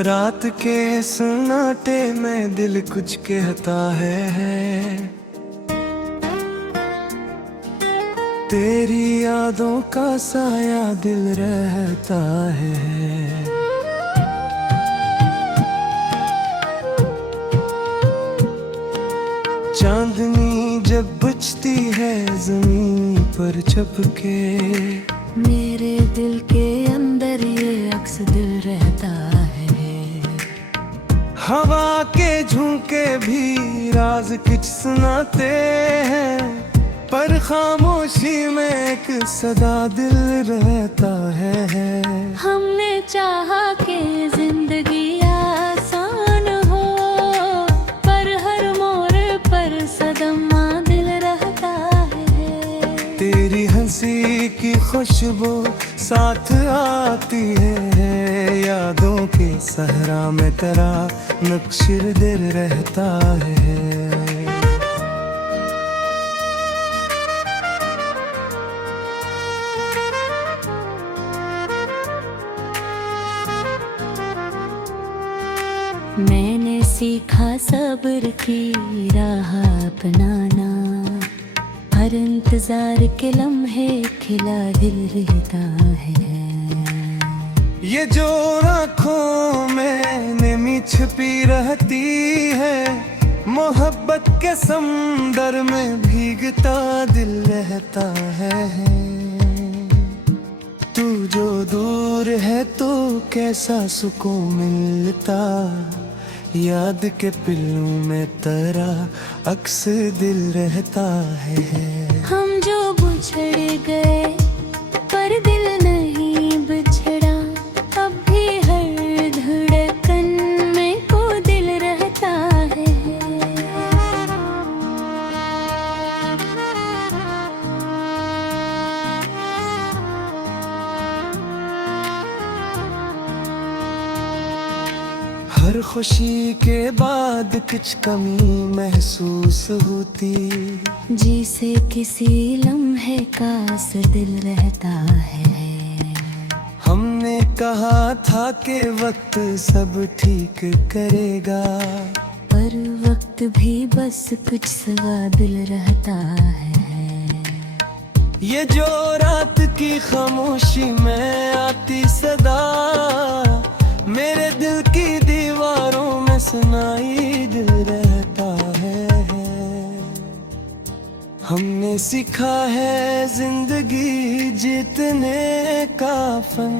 रात के सन्नाटे में दिल कुछ कहता है, तेरी यादों का साया दिल रहता है। चांदनी जब बजती है जमीन पर छपके, मेरे दिल के अंदर ये अक्स दिल रहता है। हवा के झोंके भी राज कुछ सुनाते हैं, पर खामोशी में एक सदा दिल रहता है। हमने चाहा कि जिंदगी आसान हो, पर हर मोड़ पर सदमा दिल रहता है। तेरी हंसी की खुशबू साथ आती है, यादों के सहरा में तेरा नक्श दिल रहता है। मैंने सीखा सब्र की राह अपनाना, हर इंतजार के लम्हे खिला दिल रहता है। ये जो आँखों में नमी छिपी रहती है, मोहब्बत के समंदर में भीगता दिल रहता है। तू जो दूर है तो कैसा सुकून मिलता, याद के पिल्लू में तेरा अक्स दिल रहता है। हम जो बिछड़ गए पर दिल नहीं बिछड़ा, अब भी हर धड़कन में को दिल रहता है। हर खुशी के बाद कुछ कमी महसूस होती, जिसे किसी लम्हे का असर दिल रहता है। हमने कहा था कि वक्त सब ठीक करेगा, पर वक्त भी बस कुछ सवा दिल रहता है। ये जो रात की खामोशी में आती सदा, मेरे दिल की दीवारों में सुनाई दिल रहता है। हमने सीखा है जिंदगी जीतने का फन,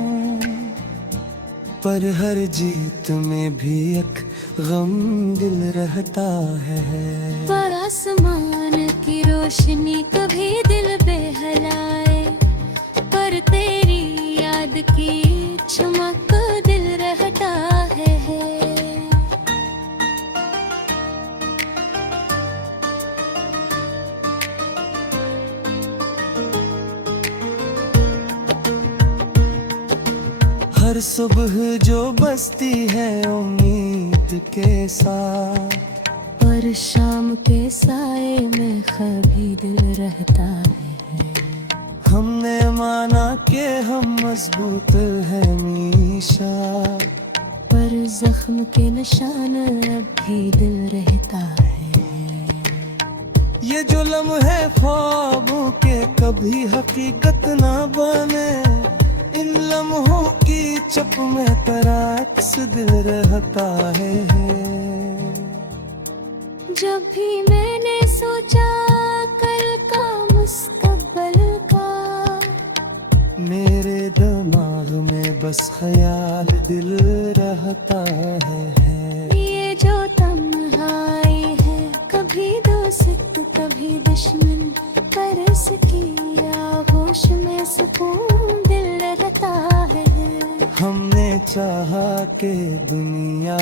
पर हर जीत में भी एक गम दिल रहता है। पर आसमान की रोशनी कभी दिल पे हलाए, पर तेरी याद की चमक दिल रहता है। हर सुबह जो बसती है उम्मीद के साथ, पर शाम के साए में कभी दिल रहता है। हमने माना कि हम मजबूत हैं मीशा, पर जख्म के निशान अब भी दिल रहता है। ये जो लम्हे ख्वाबों के कभी हकीकत ना बने, इन लम्हों की चुप में तेरा अक्स दिल रहता है। जब भी मैंने सोचा कल का मुस्तकबिल का, मेरे दिमाग में बस ख्याल दिल रहता है। ये जो तन्हाई है, कभी दोस्त कभी दुश्मन, पर इसकी आगोश में सुकून दिल रहता है। हमने चाहा कि दुनिया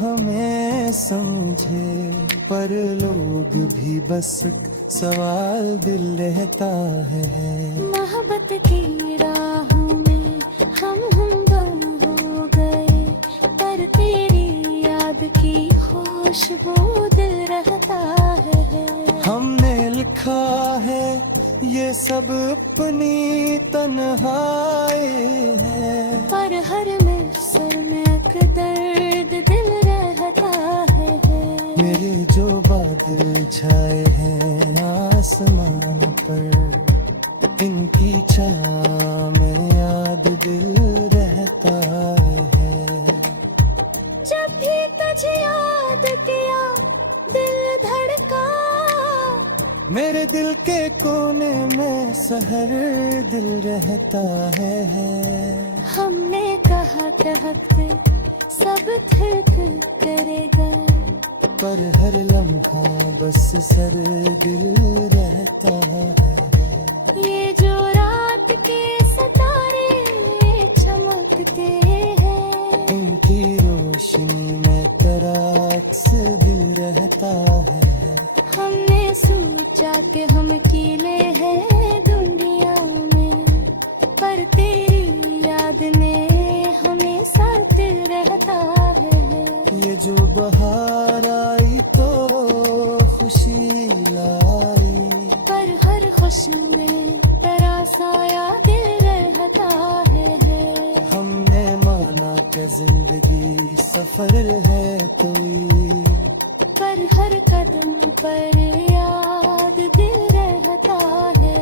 हमें समझे, पर लोग भी बस सवाल दिल रहता है। मोहब्बत की राहों में हम गुम हो गए, पर तेरी याद की खुशबू दिल रहता है। हमने लिखा है ये सब अपनी तन्हाई है, पर हर मिसर में एक दर्द दिल रहता है। मेरे जो बादल छाए हैं आसमान पर, इनकी छाया में याद दिल रहता है। जब भी तुझे याद किया दिल धड़का, मेरे दिल के कोने में सहर दिल रहता है। हमने कहा कि वक्त सब ठीक करेगा, पर हर लम्हा बस सर दिल रहता है। ये जो रात के सितारे चमकते हैं, इनकी रोशनी में तेरा अक्स दिल रहता है। हमने सोचा कि हम अकेले हैं दुनिया में, पर तेरी याद ने हमें साथ रहता है। ये जो बहार आई तो खुशी लाई, पर हर खुशी में तेरा साया दिल रहता है। हमने माना कि जिंदगी सफर है कोई, पर हर कदम पर याद दिल रहता है।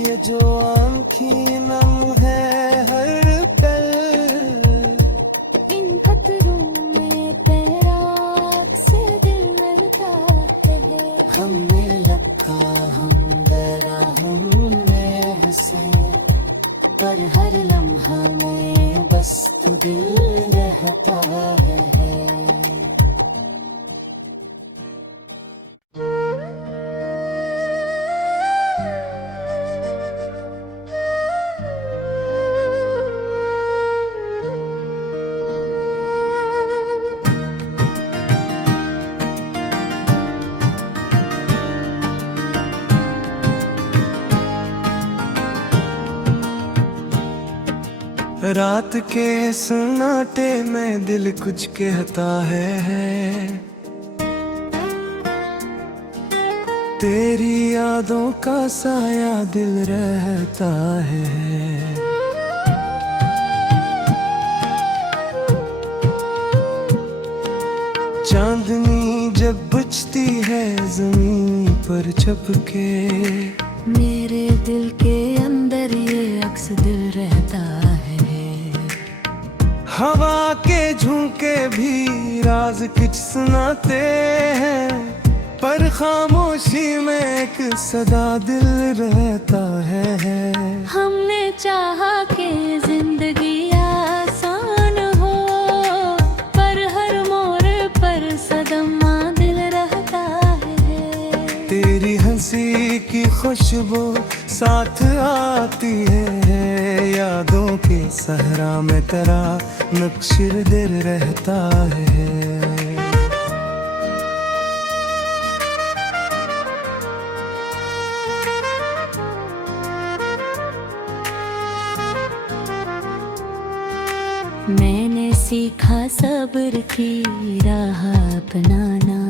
ये जो आँखी नम है हर पल, इन खतरों में तेरा अक्सर दिल रहता है। हमें लगता हम डरा हमने हंसे, पर हर लम्हा में बस तू दिल रहता है। रात के सन्नाटे में दिल कुछ कहता है, तेरी यादों का साया दिल रहता है। चांदनी जब बुझती है जमीन पर छपके, मेरे दिल के अंदर ये अक्स दिल रहता है। हवा के झोंके भी राज कुछ सुनाते हैं, पर खामोशी में एक सदा दिल रहता है। हमने चाहा कि जिंदगी आसान हो, पर हर मोड़ पर सदमा दिल रहता है। तेरी हंसी की खुशबू साथ आती है, यादों के सहरा में तेरा नक्शर दिल रहता है। मैंने सीखा सब्र की राह अपनाना,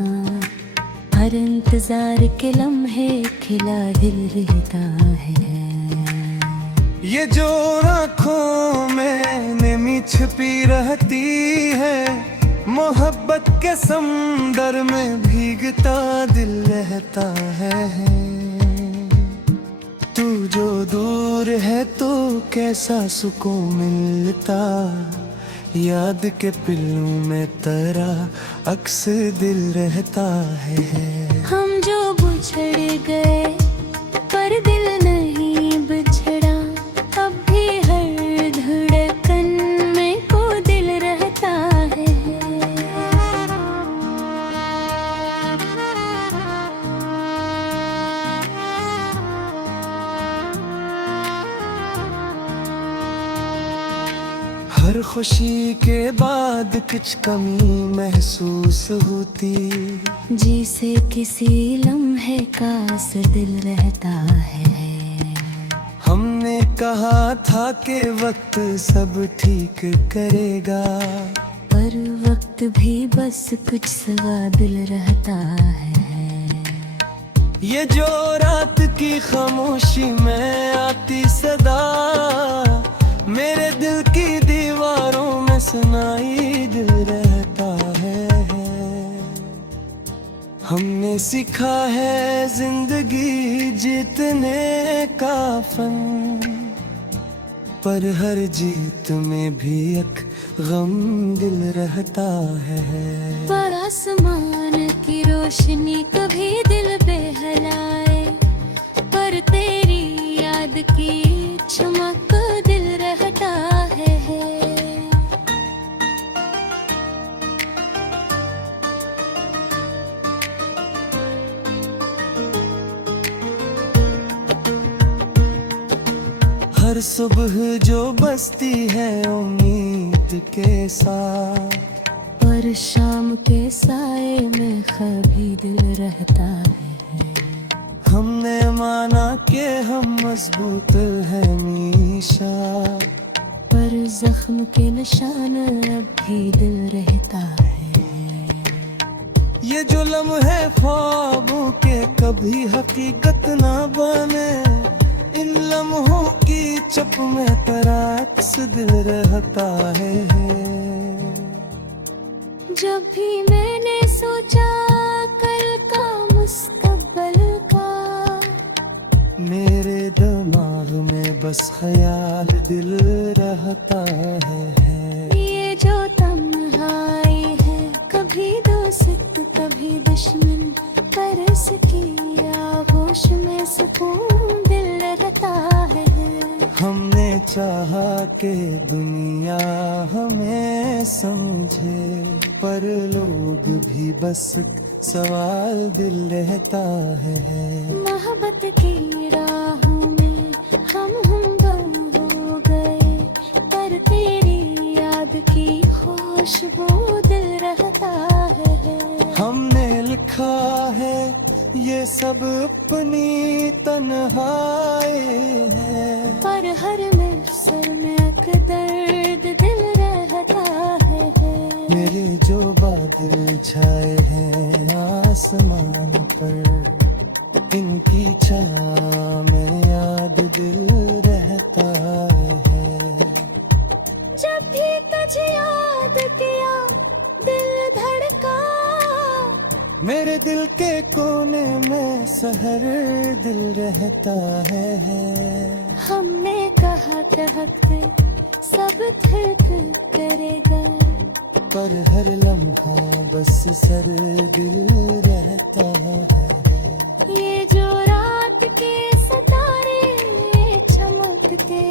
हर इंतजार के लम्हे खिला दिल रहता है। ये जो आँखों में नमी छिपी रहती है, मोहब्बत के समंदर में भीगता दिल रहता है। तू जो दूर है तो कैसा सुकून मिलता, याद के पिल्लों में तेरा अक्स दिल रहता है। हम जो बिछड़ गए पर दिल नहीं बिछड़ा, अब भी हर धड़कन में को दिल रहता है। हर खुशी के बाद कुछ कमी महसूस होती, जिसे किसी लम्हे का सा दिल रहता है। हमने कहा था कि वक्त सब ठीक करेगा, पर वक्त भी बस कुछ सवा दिल रहता है। ये जो रात की खामोशी में आती सदा, मेरे दिल की दीवारों में सुनाई सिखा है जिंदगी जीतने का फन, पर हर जीत में भी एक गम दिल रहता है। पर आसमान की रोशनी कभी दिल पे हलाए, पर तेरी याद की चमक दिल रहता है। हर सुबह जो बसती है उम्मीद के साथ, पर शाम के साए में कभी दिल रहता है। हमने माना कि हम मजबूत है मीशा, पर जख्म के निशान अब भी दिल रहता है। ये जो लम्हे ख्वाबों के कभी हकीकत ना बने, इन लम्हों की चप में तेरा अक्स दिल रहता है। जब भी मैंने सोचा कल का मुस्तकबिल का, मेरे दिमाग में बस ख्याल दिल रहता है। ये जो तन्हाई है, कभी दोस्त कभी दुश्मन, पर इसकी आगोश में सुकून दिल रहता है। हमने चाहा कि दुनिया हमें समझे, पर लोग भी बस सवाल दिल रहता है। मोहब्बत की राहों में हम हो गए, पर तेरी याद की खुशबू दिल रहता है। हमने लिखा है ये सब अपनी तन्हाई है, पर हर मिसर में एक दर्द दिल रहता है। मेरे जो बादल छाए हैं आसमान पर, इनकी छाया में याद दिल रहता है। जब भी तुझे याद किया दिल धड़का, मेरे दिल के कोने में सहर दिल रहता है। हमने कहा ठहकते सब थिरक करेगा, पर हर लम्हा बस सर दिल रहता है। ये जो रात के सितारे चमकते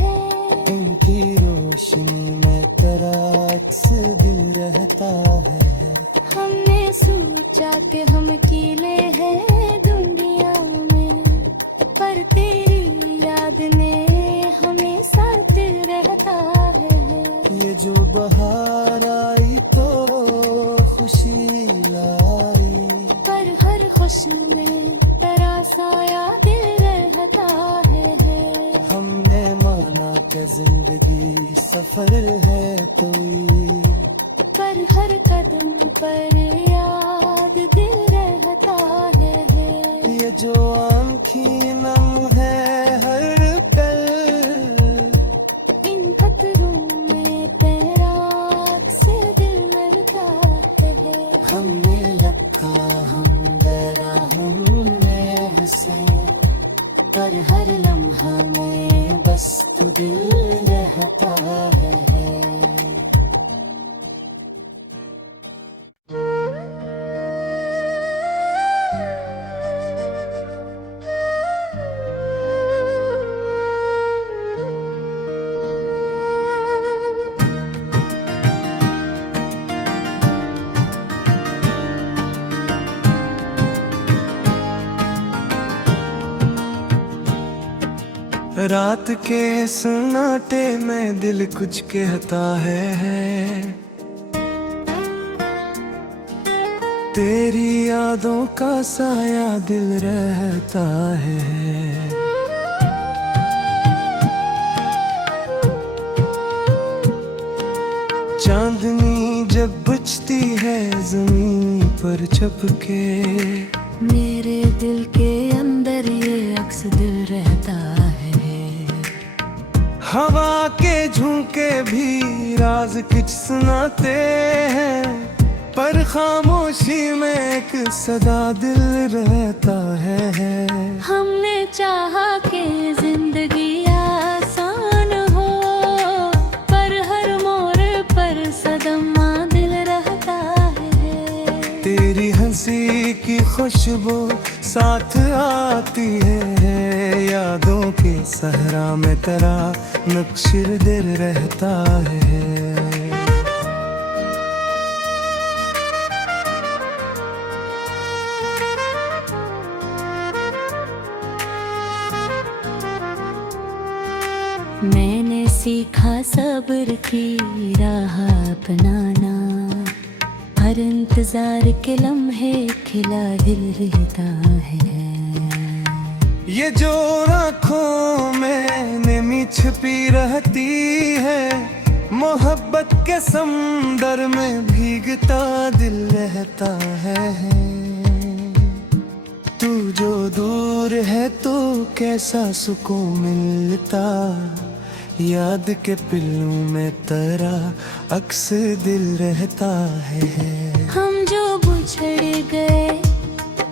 हैं, इनकी रोशनी में तेरा अक्स दिल रहता है। हमने सोचा कि हम अकेले हैं दुनिया में, पर तेरी याद ने हमें साथ रहता है। ये जो बहार आई तो खुशी लाई, पर हर खुशी में तेरा साया दिल रहता है। हमने माना कि जिंदगी सफर है कोई, पर हर कदम पर याद दिल रहता है। ये जो आँखी नम है हर पल, इन खतरों में तेरा अक्सर दिल मिलता है। हमने लगा हम डरा हमने हंसे, पर हर लम्हा में बस तू दिल रहता है। रात के सन्नाटे में दिल कुछ कहता है, तेरी यादों का साया दिल रहता है। चांदनी जब बुझती है जमीन पर छपके, मेरे दिल के अंदर ये अक्स दिल रहता है। हवा के झोंके भी राज कुछ सुनाते हैं, पर हर खामोशी में एक सदा दिल रहता है। हमने चाहा कि जिंदगी आसान हो, पर हर मोड़ पर सदमा दिल रहता है। तेरी हंसी की खुशबू साथ आती है, यादों के सहरा में तेरा नक्श दिल रहता है। मैंने सीखा सब्र की राह अपनाना, हर इंतजार के लम्हे खिला दिल रहता है। ये जो आँखों में नमी छिपी रहती है, मोहब्बत के समंदर में भीगता दिल रहता है। तू जो दूर है तो कैसा सुकून मिलता, याद के पिल्लू में तेरा अक्स दिल रहता है। हम जो बिछड़ गए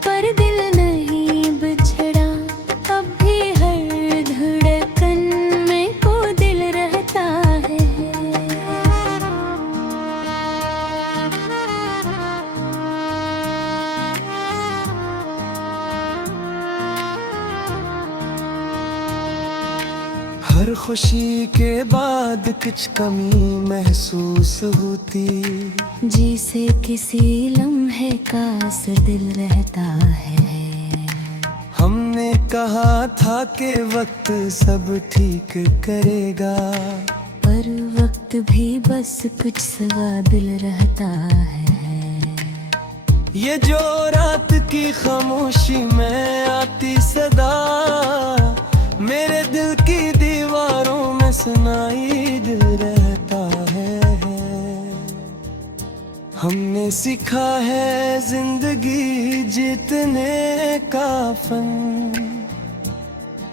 पर दिल नहीं बिछड़ा, अब भी हर धड़कन में को दिल रहता है। हर खुशी के बाद कुछ कमी महसूस होती, जिसे किसी लम्हे का असर दिल रहता है। हमने कहा था कि वक्त सब ठीक करेगा, पर वक्त भी बस कुछ सवा दिल रहता है। ये जो रात की खामोशी में आती सदा, मेरे दिल की दीवारों में सुनाई दिल रहता है। हमने सीखा है जिंदगी जीतने का फन,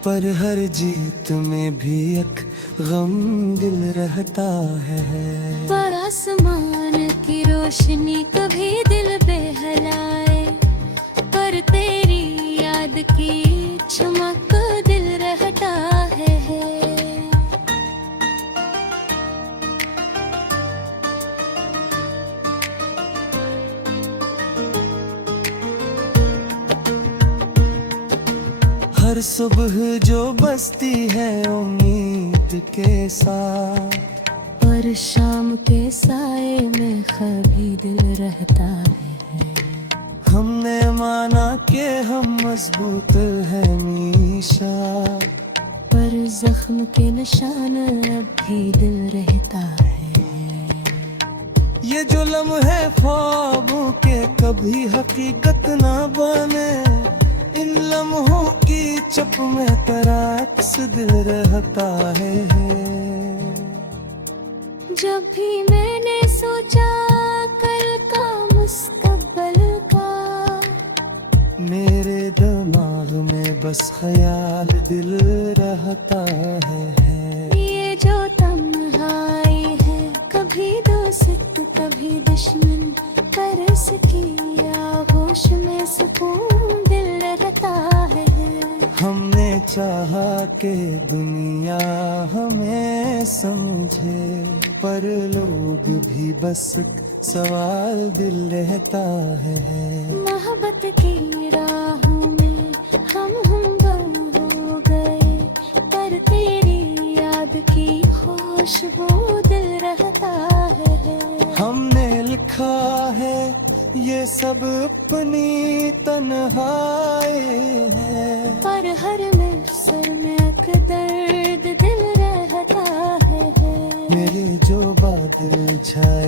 पर हर जीत में भी एक गम दिल रहता है। पर आसमान की रोशनी कभी दिल पे हलाए, पर तेरी याद की चमक दिल रहता है। हर सुबह जो बसती है उम्मीद के साथ, पर शाम के साए में कभी दिल रहता है। हमने माना कि हम मजबूत हैं मीशा, पर जख्म के निशान अब भी दिल रहता है। ये जो लम्हे ख्वाबों के कभी हकीकत ना बने, इन लम्हों की चुप में तेरा अक्स दिल रहता है। जब भी मैंने सोचा कल का मुस्तकबिल का, मेरे दिमाग में बस ख्याल दिल रहता है। ये जो तन्हाई है, कभी दोस्त कभी दुश्मन, पर इसकी आगोश में सुकून दिल रहता है। हमने चाहा कि दुनिया हमें समझे, पर लोग भी बस सवाल दिल रहता है। मोहब्बत की राहों में हम गुम हो गए, पर तेरी याद की खुशबू दिल रहता है। हमने लिखा है ये सब अपनी तन्हाई है, पर हर मिसर में एक दर्द दिल रहता है। मेरे जो बादल छाए